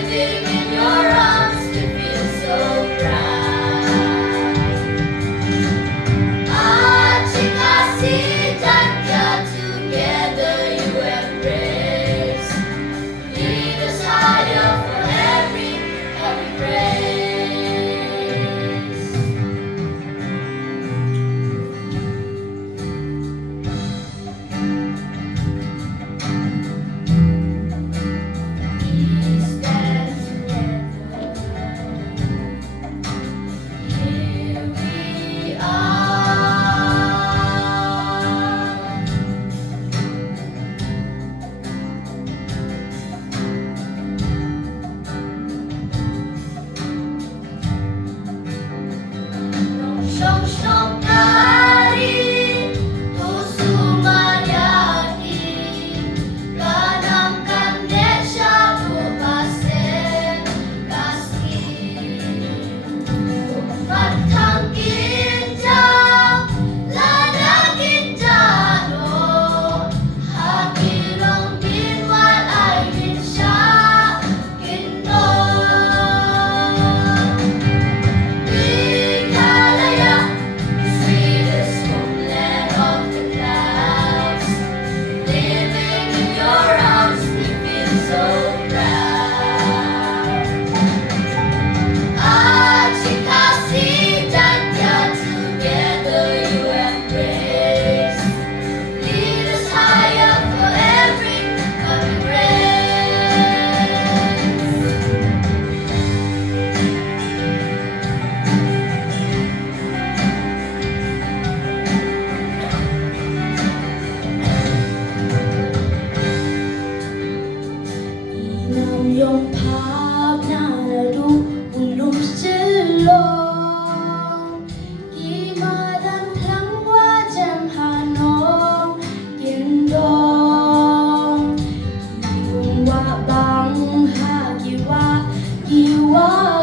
Living in your arms, we feel so proud. Achikasi Jatya, together you embrace. Lead us higher for every grace. We stand together. Here we are. Nongstoin TARARI, Tusumariaki, Kanamkan Desha Tupasen Kaski, Matang Kinjang, Lada Kinjano, Hakilong Binwan ay Binsya Khynnah. Meghalaya, sweetest homeland of the clouds. Living in your arms, we feel so proud. Achikasi Jatya, together you embrace. Lead us higher for every coming Yung pag naradu ulum silong Imadang langwa jam hanong Gendong Yung wabang hagiwa giwa